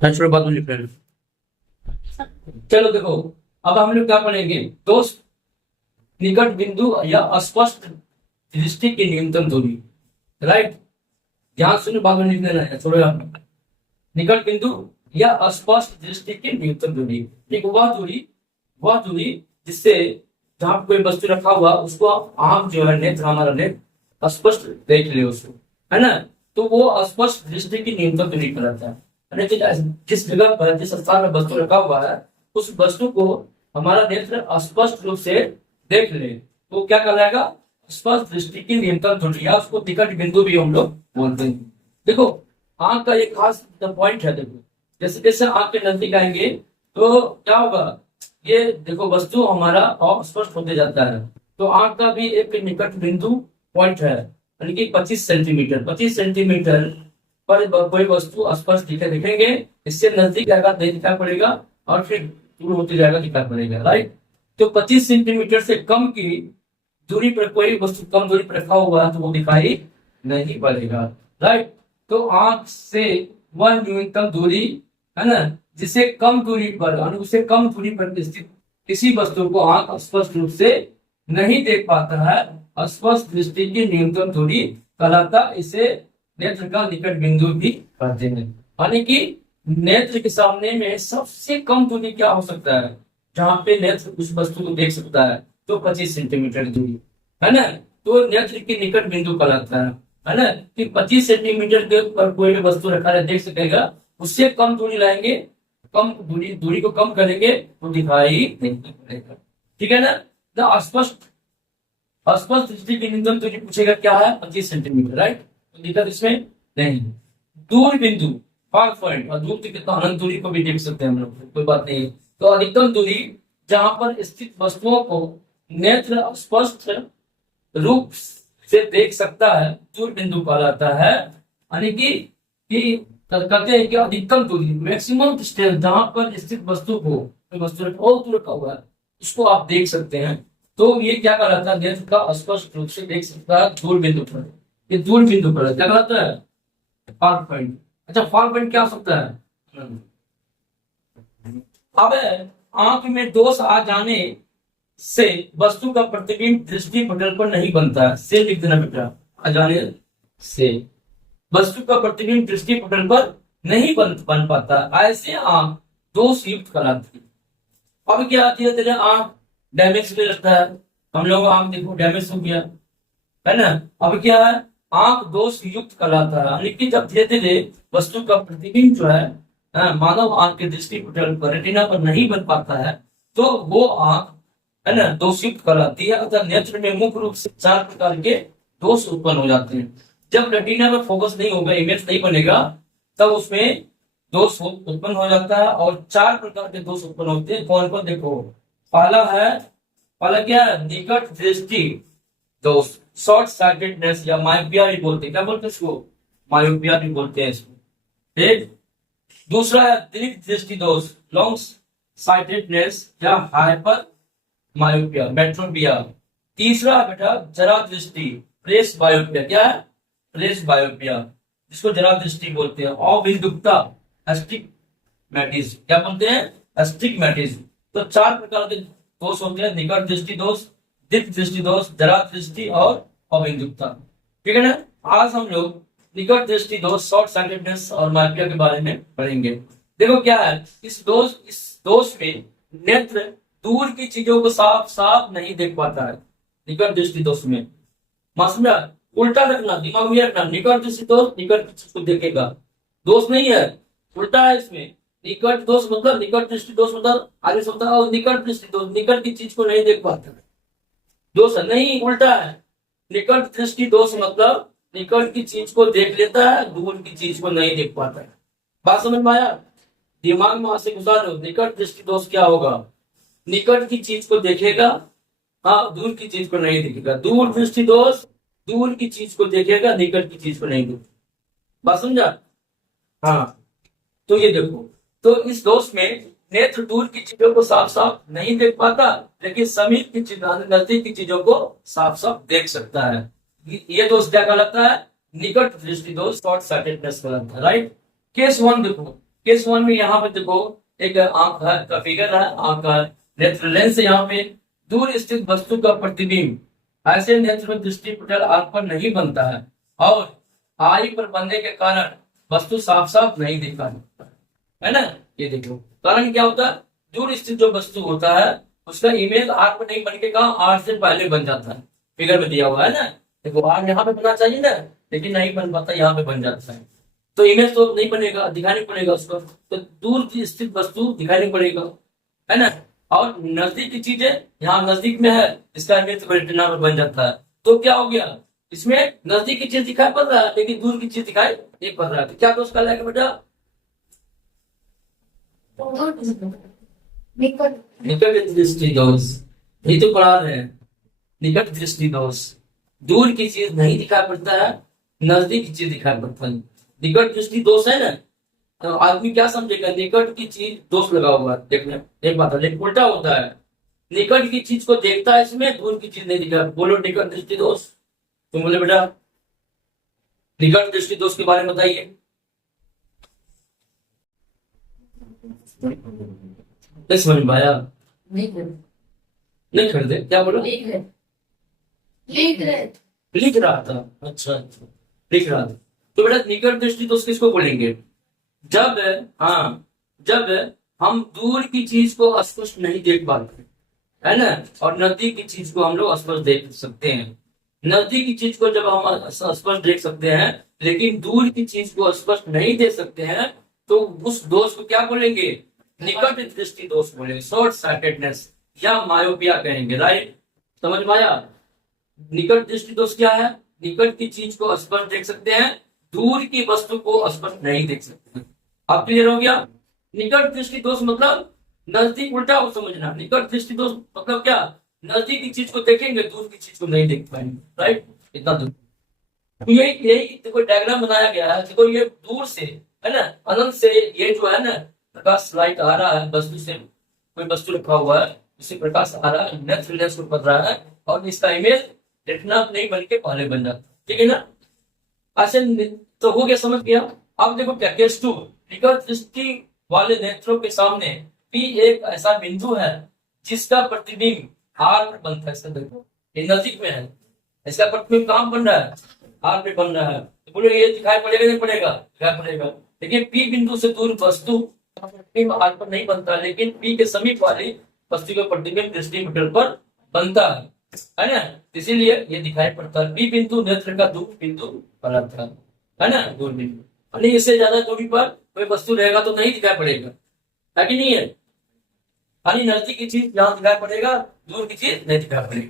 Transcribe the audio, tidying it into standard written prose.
Natural बात नहीं friend. चलो देखो, अब हम लोग क्या पढ़ेंगे, दोस्त निकट बिंदु या अस्पष्ट दृष्टि की न्यूनतम दूरी। राइट, ध्यान सुनो, बाद में लिख देना है, छोड़ो यार। निकट बिंदु या अस्पष्ट दृष्टि की न्यूनतम दूरी, एक वह दूरी जिससे जहां कोई वस्तु रखा हुआ उसको आंख जो है, नेत्र, हमारा नेत्र स्पष्ट देख ले उसको, है ना। तो वो स्पष्ट दृष्टि की न्यूनतम दूरी कहलाता है। जिस जगह पर, जिस स्थान में वस्तु रखा हुआ है, उस वस्तु को हमारा नेत्र स्पष्ट रूप से देख ले तो क्या कहलाएगा, स्पष्ट दृष्टि की न्यूनतम दूरी, या उसको निकट बिंदु भी हम लोग बोलते हैं। देखो, आंख का एक खास पॉइंट है। देखो, जैसे जैसे आंख के नजदीक आएंगे तो क्या होगा, ये देखो वस्तु हमारा और स्पष्ट होते जाता है। तो आंख का भी एक निकट बिंदु पॉइंट है, यानी कि 25 सेंटीमीटर पर कोई वस्तु स्पष्ट दिखेंगे। इससे नजदीक आएगा नहीं दिखाई पड़ेगा, और फिर दूर होते जाएगा दिखाई पड़ेगा। राइट, तो 25 सेंटीमीटर से कम की दूरी पर कोई वस्तु कम दूरी पर रखा हुआ है तो वो दिखाई नहीं पड़ेगा। राइट, तो आंख से वह न्यूनतम दूरी है ना, जिससे कम दूरी पर, उससे कम दूरी पर स्थित किसी वस्तु को आंख स्पष्ट रूप से नहीं देख पाता है, स्पष्ट दृष्टि की न्यूनतम दूरी कहलाता। इसे नेत्र का निकट बिंदु भी कहते हैं। यानी कि नेत्र के सामने में सबसे कम दूरी क्या हो सकता है, जहां पे नेत्र उस वस्तु को देख सकता है, तो 25 सेंटीमीटर दूरी, है ना। तो नेत्र की निकट बिंदु कहलाता है ना, कि 25 सेंटीमीटर के पर कोई भी वस्तु रखा है देख सकेगा। उससे कम दूरी लाएंगे, कम दूरी को कम करेंगे तो दिखाई नहीं पड़ेगा। ठीक है ना। तो अस्पष्ट दृष्टि की न्यूनतम दूरी पूछेगा क्या है, 25 सेंटीमीटर। राइट, तो दिक्कत इसमें नहीं। दूर बिंदु, फार पॉइंट, और दूर से कितना अनंत दूरी को भी देख सकते हैं हम लोग, कोई बात नहीं। तो अधिकतम दूरी जहां पर स्थित वस्तुओं को नेत्र स्पष्ट रूप से देख सकता है, दूर बिंदु कहलाता है। यानी कि कहते हैं कि अधिकतम दूरी, मैक्सिमम डिस्टेंस, जहां पर स्थित वस्तु को, वस्तु और दूर रखा हुआ है उसको आप देख सकते हैं, तो ये क्या कहलाता है, नेत्र का स्पष्ट रूप से देख सकता है दूर बिंदु पर। ये दूर बिंदु पर क्या कहलाता है, फार पॉइंट। अच्छा, फार पॉइंट क्या हो सकता है। अब आंख में दोष आ जाने से वस्तु का प्रतिबिंब दृष्टि पटल पर नहीं बनता है, से लिख देना बेटा, आ जाने से वस्तु का प्रतिबिंब दृष्टि पटल पर नहीं बन पाता, ऐसे आंख दोष युक्त कहलाती है। अब क्या धीरे धीरे आंख डैमेज भी लगता है, हम लोग आंख देखो डैमेज हो गया, है ना। अब क्या है, आंख दोष युक्त कहलाता है। लेकिन जब धीरे धीरे वस्तु का प्रतिबिंब जो है मानव आंख के दृष्टि पटल पर, रेटिना पर नहीं बन पाता है, तो वो आंख है ना दोष युक्त कहलाती है। अतः नेत्र में मुख्य रूप से 4 प्रकार के दोष उत्पन्न हो जाते हैं। जब रेटिना पर फोकस नहीं होगा, इमेज नहीं बनेगा, तब उसमें दोष उत्पन्न हो जाता है। और 4 प्रकार के दोष उत्पन्न होते हैं। कौन कौन, देखो, पहला क्या है, निकट दृष्टि दोष, शॉर्ट साइटेडनेस या मायोपिया भी बोलते हैं। क्या बोलते हैं इसको, मायोपिया भी बोलते हैं इसको। ठीक, दूसरा है दीर्घ दृष्टि दोष, लॉन्ग साइटेडनेस या हाइपर मायोपिया, मेट्रोपिया। तीसरा है बेटा जरा दृष्टि, प्रेस बायोपिया। क्या है, प्रेस बायोपिया, जिसको जरा दृष्टि बोलते हैं। अभिन्दुकता, एस्टिग्मेटिज्म। क्या बोलते हैं, एस्टिग्मेटिज्म। तो 4 प्रकार के दोष होते हैं, निकट दृष्टि दोष, दीर्घ दृष्टि दोष, जरा दृष्टि और अभिन्दुकता। ठीक है ना। आज हम लोग निकट दृष्टि दोष, शॉर्ट साइटेडनेस और मायोपिया के बारे में पढ़ेंगे। देखो क्या है, इस दोष में नेत्र दूर की चीजों को साफ साफ नहीं देख पाता है। निकट दृष्टि दोष में समझा, उल्टा रखना, दिमाग में रखना, निकट दृष्टि दोष निकट की चीज को देखेगा, दोष नहीं है, उल्टा है इसमें। निकट दोष मतलब, निकट दृष्टि दोष मतलब आगे से होता है, निकट दृष्टि दोष निकट की चीज को नहीं देख पाता है, दोष नहीं, उल्टा है। निकट दृष्टि दोष मतलब निकट की चीज को देख लेता है, दूर की चीज को नहीं देख पाता है। बात समझ में आया, दिमाग में वहां से गुजार लो। निकट दृष्टि दोष क्या होगा, निकट की चीज को देखेगा, हाँ, दूर की चीज को नहीं देखेगा। दूर दृष्टि दोष दूर की चीज को देखेगा, निकट की चीज को नहीं देखेगा। बात समझा, हाँ। तो ये देखो, तो इस दोष में नेत्र दूर की चीजों को साफ साफ नहीं देख पाता, लेकिन समीप की चीजों, नजदीक की चीजों को साफ साफ देख सकता है। ये दोष क्या कहलाता है, निकट दृष्टि दोष शॉर्ट साइटेडनेस कहलाता है, राइट। केस वन देखो, केस वन में यहाँ पे देखो एक आंख का फिगर है, आंख का नेत्र लेंस यहाँ पे, दूर स्थित वस्तु का प्रतिबिंब ऐसे नेत्र में दृष्टि पटल आंख पर नहीं बनता है और आई पर बनने के कारण वस्तु साफ साफ नहीं दिखा है ना। ये देखो कारण क्या होता है, दूर स्थित जो वस्तु होता है उसका इमेज आंख पर नहीं बन के कहा आंख से पहले बन जाता है, फिगर में दिया हुआ है ना। देखो आंख यहाँ पे बनना चाहिए ना, लेकिन नहीं बन पाता, यहाँ पे बन जाता है, तो इमेज तो नहीं बनेगा, दिखाई नहीं पड़ेगा उसको, तो दूर स्थित वस्तु दिखाई नहीं पड़ेगा, है ना। और नजदीक की चीजें यहाँ नजदीक में है, इसका इमेज रेटिना में बन जाता है। तो क्या हो गया, इसमें नजदीक की चीज दिखाई पड़ रहा है लेकिन दूर की चीज दिखाई नहीं पड़ रहा है, तो क्या दोष कहलाएगा बेटा, निकट दृष्टि दोष। ये तो पढ़ा रहे हैं, निकट दृष्टि दोष, दूर की चीज नहीं दिखाई पड़ता है, नजदीक की चीज दिखाई पड़ता है। निकट दृष्टि दोष है ना, तो आदमी क्या समझेगा, निकट की चीज दोष लगा हुआ है देखने, एक बात है, लेकिन उल्टा होता है, निकट की चीज को देखता है इसमें, दूर की चीज नहीं दिखा। बोलो निकट दृष्टि दोष, तुम बोले बेटा निकट दृष्टि दोष के बारे में बताइए। नहीं समझ में आया, नहीं खरीदे, क्या बोलो, लिख रहा था, अच्छा अच्छा लिख रहा था। तो बेटा निकट दृष्टि दोष किसको बोलेंगे, जब जब हम दूर की चीज को स्पष्ट नहीं देख पाते है ना, और नजदीक की चीज को हम लोग स्पष्ट देख सकते हैं। नजदीक की चीज को जब हम स्पष्ट देख सकते हैं लेकिन दूर की चीज को स्पष्ट नहीं देख सकते हैं, तो उस दोष को क्या बोलेंगे, निकट दृष्टि दोष बोलेंगे, शॉर्ट साइटेडनेस या मायोपिया कहेंगे, राइट। समझ में आया, निकट दृष्टि दोष क्या है, निकट की चीज को स्पष्ट देख सकते हैं, दूर की वस्तु को स्पष्ट नहीं देख सकते। अब क्लियर हो गया, निकट दृष्टि दोष मतलब नजदीक, उल्टा हो समझना, निकट दृष्टि दोष मतलब क्या, नजदीक की चीज को देखेंगे, दूर की चीज को नहीं देख पाएंगे, राइट, इतना दूर। तो यही देखो डायग्राम बनाया गया है, देखो ये दूर से है ना, अनंत से ये जो है ना प्रकाश लाइट आ रहा है, वस्तु से कोई वस्तु रखा हुआ है, इससे प्रकाश आ रहा है, नेत्र लेंस को पड़ रहा है और इसका इमेज रेटिना नहीं बन के पहले बन जाता, ठीक है ना। ऐसे तो हो गया, समझ गया। अब देखो क्या केस टू, निकट दृष्टि वाले नेत्रों के सामने पी एक ऐसा बिंदु है जिसका प्रतिबिंब आर पर बनता है, इसका देखो ये नजदीक में है, इसका प्रतिबिंब कहाँ बन रहा है, आर पे बन रहा है, तो बोले ये दिखाई पड़ेगा नहीं पड़ेगा, दिखाई पड़ेगा। लेकिन पी बिंदु से दूर वस्तु प्रतिबिंब आर पर नहीं बनता, लेकिन पी के समीप वाली वस्तु का प्रतिबिंब दृष्टि मीटर पर बनता है ना, इसीलिए ये दिखाई पड़ता है। पी बिंदु नेत्र का दूर बिंदु कहलाता है ना, दूर बिंदु, यानी इससे ज्यादा दूरी पर कोई वस्तु रहेगा तो नहीं दिखाई पड़ेगा, है कि नहीं है, यानी नजदीक की चीज जहां दिखाई पड़ेगा, दूर की चीज नहीं दिखाई पड़ेगी।